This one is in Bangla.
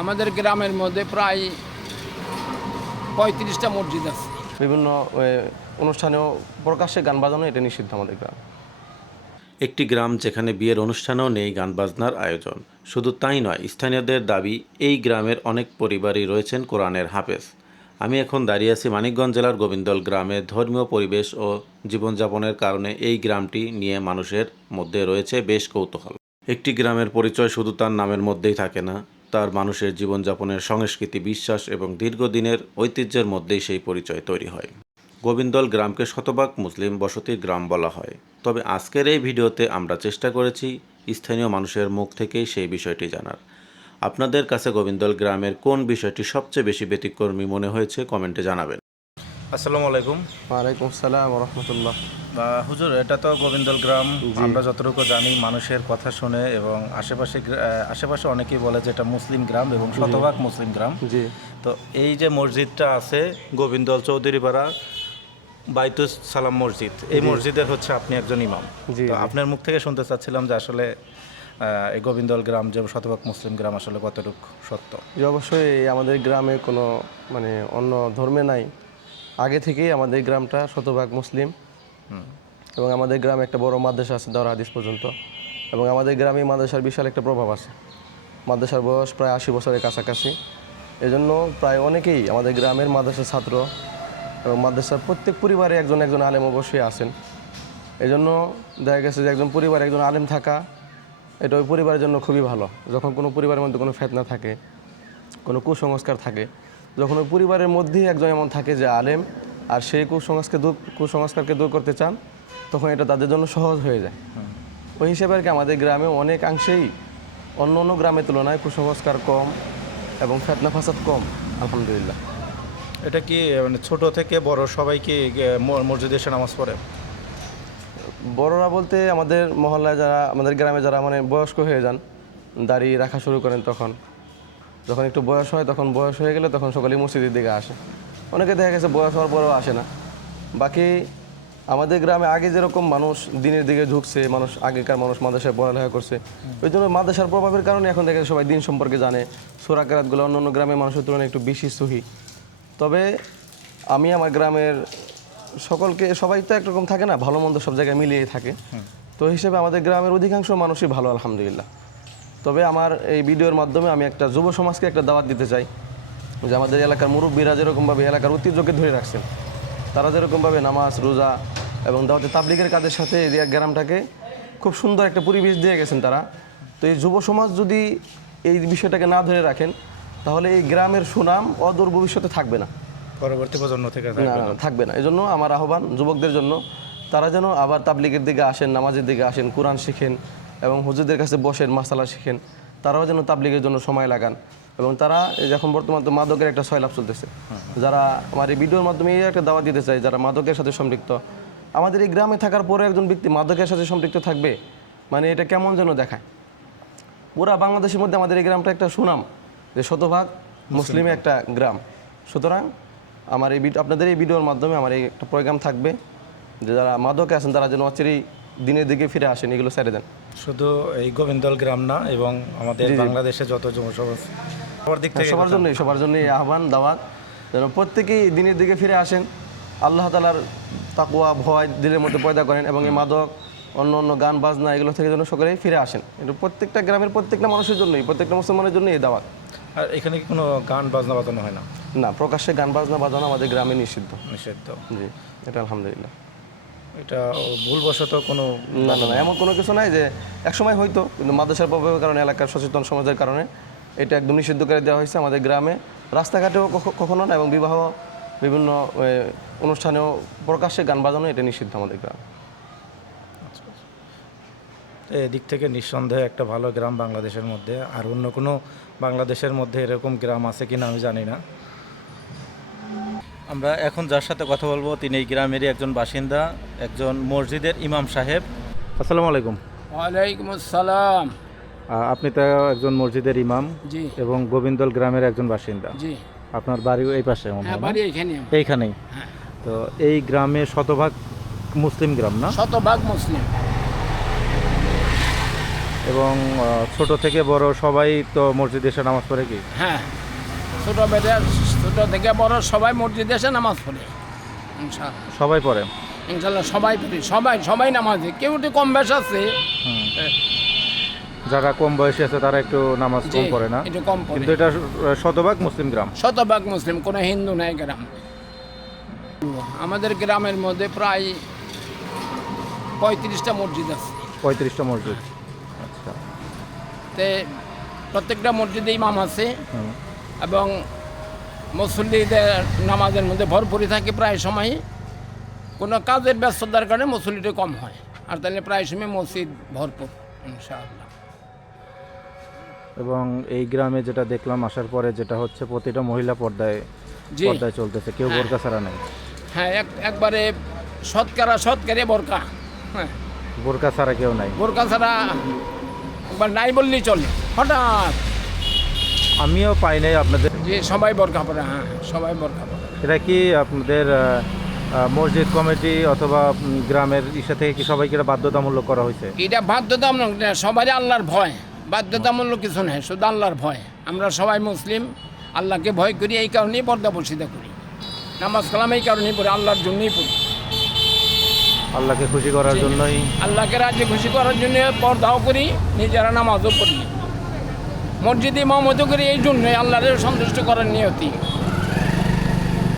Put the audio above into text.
আমাদের গ্রামের মধ্যে প্রায় 35টা মসজিদ আছে। বিভিন্ন অনুষ্ঠানেও প্রকাশ্যে গান বাজানো এটা নিষিদ্ধ আমাদের গ্রামে। একটি গ্রাম যেখানে বিয়ের অনুষ্ঠানেও নেই গান বাজনার আয়োজন। শুধু তাই নয়, স্থানীয়দের দাবি এই গ্রামের অনেক পরিবারই রয়েছেন কোরআনের হাফেজ। আমি এখন দাঁড়িয়ে আছি মানিকগঞ্জ জেলার গোবিন্দল গ্রামে। ধর্মীয় পরিবেশ ও জীবনযাপনের কারণে এই গ্রামটি নিয়ে মানুষের মধ্যে রয়েছে বেশ কৌতূহল। একটি গ্রামের পরিচয় শুধু তার নামের মধ্যেই থাকে না, তার মানুষের জীবনযাপনের সংস্কৃতি, বিশ্বাস এবং দীর্ঘদিনের ঐতিহ্যের মধ্যেই সেই পরিচয় তৈরি হয়। গোবিন্দল গ্রামকে শতভাগ মুসলিম বসতির গ্রাম বলা হয়। তবে আজকের এই ভিডিওতে আমরা চেষ্টা করেছি স্থানীয় মানুষের মুখ থেকেই সেই বিষয়টি জানার। আপনাদের কাছে গোবিন্দল গ্রামের কোন বিষয়টি সবচেয়ে বেশি ব্যতিক্রমী মনে হয়েছে কমেন্টে জানাবেন। আসসালামু আলাইকুম। ওয়ালাইকুম আসসালাম ওয়া রাহমাতুল্লাহ। হুজুর, এটা তো গোবিন্দল গ্রাম। আমরা যতটুকু জানি মানুষের কথা শুনে এবং আশেপাশে অনেকেই বলে যে এটা মুসলিম গ্রাম এবং শতভাগ মুসলিম গ্রাম। জি। তো এই যে মসজিদটা আছে গোবিন্দল চৌধুরীপাড়া বাইতুস সালাম মসজিদ, এই মসজিদের হচ্ছে আপনি একজন ইমাম। তো আপনার মুখ থেকে শুনতে চাচ্ছিলাম যে আসলে এই গোবিন্দল গ্রাম যে শতভাগ মুসলিম গ্রাম আসলে কতটুকু সত্য। যে অবশ্যই আমাদের গ্রামে কোনো অন্য ধর্মে নাই, আগে থেকেই আমাদের গ্রামটা শতভাগ মুসলিম। এবং আমাদের গ্রামে একটা বড় মাদ্রাসা আছে দাওরাহ হাদিস পর্যন্ত, এবং আমাদের গ্রামে মাদ্রাসার বিশাল একটা প্রভাব আছে। মাদ্রাসার বয়স প্রায় 80 বছরের কাছাকাছি। এজন্য প্রায় অনেকেই আমাদের গ্রামের মাদ্রাসার ছাত্র, এবং মাদ্রাসার প্রত্যেক পরিবারে একজন একজন আলেম অবশ্যই আছেন। এজন্য দেখা গেছে যে একজন পরিবারে একজন আলেম থাকা এটা ওই পরিবারের জন্য খুবই ভালো। যখন কোনো পরিবারের মধ্যে কোনো ফিতনা থাকে, কোনো কুসংস্কার থাকে, যখন ওই পরিবারের মধ্যেই একজন এমন থাকে যে আলেম, আর সেই কুসংস্কারকে দূর করতে চান, তখন এটা তাদের জন্য সহজ হয়ে যায়। ওই হিসেবে আর কি আমাদের গ্রামে অনেকাংশেই অন্য অন্য গ্রামের তুলনায় কুসংস্কার কম এবং ফিতনা ফাসাদ কম, আলহামদুলিল্লাহ। এটা কি মানে ছোট থেকে বড় সবাই কি মসজিদে এসে নামাজ পড়ে? বড়রা বলতে আমাদের মহল্লায় যারা, আমাদের গ্রামে যারা বয়স্ক হয়ে যান, দাড়ি রাখা শুরু করেন, যখন একটু বয়স হয়, তখন বয়স হয়ে গেলে তখন সকলেই মসজিদের দিকে আসে। অনেকে দেখা গেছে বয়স হওয়ার পরেও আসে না। বাকি আমাদের গ্রামে আগে যেরকম মানুষ দিনের দিকে ঝুঁকছে, আগেকার মানুষ মাদ্রাসায় পড়ালেখা করছে, ওই জন্য মাদ্রাসার প্রভাবের কারণে এখন দেখা যায় সবাই দিন সম্পর্কে জানে। সূরা কেরাতগুলো অন্য অন্য গ্রামের মানুষের তুলনায় একটু বেশি সহি। তবে আমি আমার গ্রামের সবাই তো একরকম থাকে না, ভালো মন্দ সব জায়গায় মিলিয়েই থাকে। তো হিসেবে আমাদের গ্রামের অধিকাংশ মানুষই ভালো, আলহামদুলিল্লাহ। তবে আমার এই ভিডিওর মাধ্যমে আমি একটা যুব সমাজকে একটা দাওয়াত দিতে চাই যে আমাদের এলাকার মুরব্বীরা যেরকমভাবে এলাকার ঐতিহ্যকে ধরে রাখছেন, তারা যেরকমভাবে নামাজ, রোজা এবং দাওয়াতে তাবলীগের কাজের সাথে এই গ্রামটাকে খুব সুন্দর একটা পরিবেশ দিয়ে গেছেন তারা। তো এই যুব সমাজ যদি এই বিষয়টাকে না ধরে রাখেন, তাহলে এই গ্রামের সুনাম অদূর ভবিষ্যতে থাকবে না, পরবর্তী প্রজন্ম থেকে থাকবে না। এই জন্য আমার আহ্বান যুবকদের জন্য, তারা যেন আবার তাবলীগের দিকে আসেন, নামাজের দিকে আসেন, কোরআন শিখেন এবং হুজুরদের কাছে বসেন, মাসালা শিখেন। তারাও যেন তাবলীগের জন্য সময় লাগান। এবং তারা এখন বর্তমান তো মাদকের একটা সয়লাভ চলতেছে, যারা আমার এই ভিডিওর মাধ্যমে এই একটা দাওয়াত দিতে চাই, যারা মাদকের সাথে সম্পৃক্ত। আমাদের এই গ্রামে থাকার পরে একজন ব্যক্তি মাদকের সাথে সম্পৃক্ত থাকবে, এটা কেমন যেন দেখায়। পুরা বাংলাদেশের মধ্যে আমাদের এই গ্রামটা একটা সুনাম যে শতভাগ মুসলিম একটা গ্রাম। সুতরাং আমার আপনাদের এই ভিডিওর মাধ্যমে আমার এই একটা প্রোগ্রাম থাকবে যে যারা মাদকে আছেন তারা যেন অচিরেই দিনের দিকে ফিরে আসেন, এগুলো ছেড়ে দেন। শুধু এই গোবিন্দল গ্রাম না, এবং আমাদের বাংলাদেশে যত সবার জন্যই আহ্বান, দাওয়াত যেন প্রত্যেকেই দিনের দিকে ফিরে আসেন, আল্লাহ তাআলার তাকওয়া ভয় দিলের মধ্যে পয়দা করেন, এবং এই মাদক, অন্য অন্য গান বাজনা এগুলো থেকে যেন সকলেই ফিরে আসেন। এটা প্রত্যেকটা গ্রামের প্রত্যেকটা মানুষের জন্যই, প্রত্যেকটা মুসলমানের জন্যই এই দাওয়াত। আর এখানে কি কোনো গান বাজনা বাজানো হয় না? না, প্রকাশ্যে গান বাজনা বাজানো আমাদের গ্রামে নিষিদ্ধ। জি, এটা আলহামদুলিল্লাহ। এটা ভুলবশত কোনো না, এমন কোনো কিছু নাই যে একসময় হয়তো, কিন্তু মাদ্রাসার প্রভাবের কারণে, এলাকার সচেতন সমাজের কারণে এটা একদম নিষিদ্ধ করে দেওয়া হয়েছে আমাদের গ্রামে। রাস্তাঘাটেও কখনো না, এবং বিবাহ বিভিন্ন অনুষ্ঠানেও প্রকাশ্যে গান বাজানো এটা নিষিদ্ধ আমাদের গ্রামে। এদিক থেকে নিঃসন্দেহে একটা ভালো গ্রাম বাংলাদেশের মধ্যে। আর অন্য কোনো বাংলাদেশের মধ্যে এরকম গ্রাম আছে কিনা আমি জানি না। আমরা এখন যার সাথে কথা বলবো তিনি এই গ্রামেরই একজন বাসিন্দা, একজন মসজিদের ইমাম সাহেব। আসসালামু আলাইকুম। ওয়ালাইকুম আসসালাম। আপনি তো একজন মসজিদের ইমাম জি, এবং গোবিন্দল গ্রামের একজন বাসিন্দা। জি। আপনার বাড়ি এই পাশে? হ্যাঁ, বাড়ি এইখানেই। হ্যাঁ। তো এই গ্রামে শতভাগ মুসলিম গ্রাম না? শতভাগ মুসলিম। এবং ছোট থেকে বড় সবাই তো মসজিদে এসে নামাজ পড়ে কি? হ্যাঁ, ছোট থেকে বড় সবাই মসজিদে এসে নামাজ পড়ে ইনশাআল্লাহ। সবাই পড়ে? ইনশাআল্লাহ সবাই পড়ি, সবাই নামাজে, কেউ একটু কম বেশ আছে। যারা কম বয়সী আছে তারা একটু নামাজ জি, কম পড়ে না, একটু কম পড়ে। কিন্তু এটা শতভাগ মুসলিম গ্রাম। শতভাগ মুসলিম, কোনো হিন্দু নাই গ্রাম। আমাদের গ্রামের মধ্যে প্রায় 35টা মসজিদ আছে। 35টা মসজিদ, আচ্ছা। তে প্রত্যেকটা মসজিদে ইমাম আছে হুম। এবং মুসল্লিদের নামাজের মধ্যে ভরপুরই থাকে প্রায় সময়। কোনো কাজের ব্যস্ততার কারণে মুসল্লিটা কম হয়, আর তাহলে প্রায় সময় মসজিদ ভরপুর ইনশাআল্লাহ। এবং এই গ্রামে যেটা দেখলাম আসার পরে, যেটা হচ্ছে প্রতিটা মহিলা পর্দায় জি। চলতেছে, কেউ হ্যাঁ। বোরকা ছাড়া নেই। হ্যাঁ, একবারে সৎকারে বোরকা। হ্যাঁ, বোরকা ছাড়া কেউ নাই। বোরকা ছাড়া একবার নাই বললেই চলে। হঠাৎ আমিও পাই নাই আপনাদের। যে সবাই বোরকা পরে, হ্যাঁ সবাই বোরকা পরে। এটা কি আপনাদের মসজিদ কমিটি অথবা গ্রামের ইসা থেকে কি সবাইকে এটা বাধ্যতামূলক করা হয়েছে? এটা বাধ্যতামূলক না, সবারই আল্লাহর ভয়, বাধ্যতামূলক কিছু নেই, শুধু আল্লাহর ভয়। আমরা সবাই মুসলিম, আল্লাহকে ভয় করি, এই কারণেই পর্দা বসিদা করি। নামাজ কালাম এই কারণেই পড়ি, আল্লাহর জন্যই পড়ি। আল্লাহকে খুশি করার জন্যই। আল্লাহকে রাজ্যে খুশি করার জন্য পর্দাও করি, নিজেরা নামাজও পড়ি, মসজিদে ইমামতও করি, এই জন্যই আল্লাহরে সন্তুষ্ট করার নিয়তি।